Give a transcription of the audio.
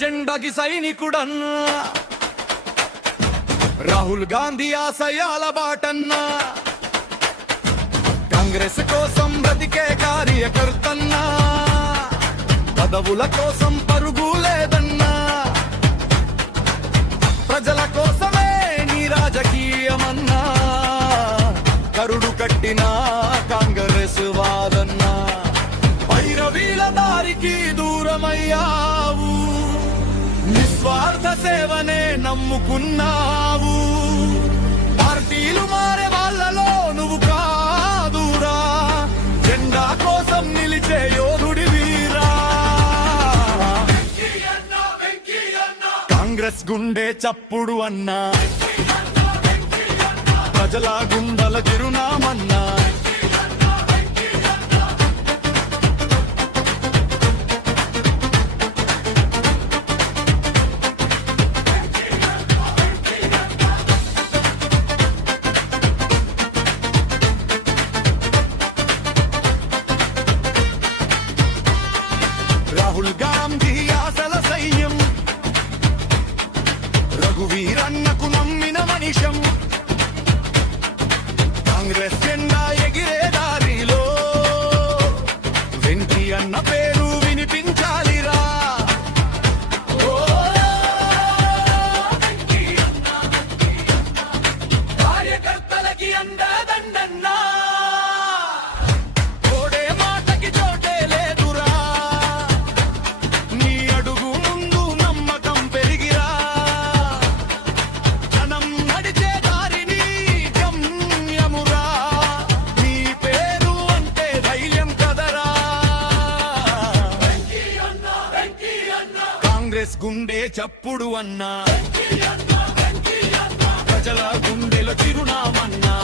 జెండాకి సైనికుడన్నా, రాహుల్ గాంధీ ఆశయాల బాటన్నా, కాంగ్రెస్ కోసం బ్రతికే కార్యకర్తన్నా, పదవుల కోసం పరుగు లేదన్నా, ప్రజల కోసమే నీ రాజకీయమన్నా, కరుడు కట్టిన కాంగ్రెస్ వాదన్నా, వైరవీల దారికి దూరమయ్యావు, నిస్వార్థ సేవనే నమ్ముకున్నావు, పార్టీలు మారే వాళ్ళలో నువ్వు కాదురా, జెండా కోసం నిలిచే యోధుడి వీరా. కాంగ్రెస్ గుండె చప్పుడు అన్నా, ప్రజల గుండెల చిరునామన్నా, రాహుల్ గాంధీ ఆశల సైన్యం, రఘువీరన్నకు నమ్మిన మనిషం, కాంగ్రెస్ జెండా ఎగిరే దారిలో వెంకీ అన్న పేరు వినిపించాలిరా. కార్యకర్తలకి అండదండన్నా, కోడే మాటకి చోటే లేదురా, నీ అడుగు ముందు నమ్మకం పెరిగిరా, జనం నడిచే దారిని గమ్యమురా, నీ పేరు అంటే ధైర్యం కదరా. కాంగ్రెస్ గుండె చప్పుడు అన్నా, ప్రజల గుండెల చిరునామన్నా.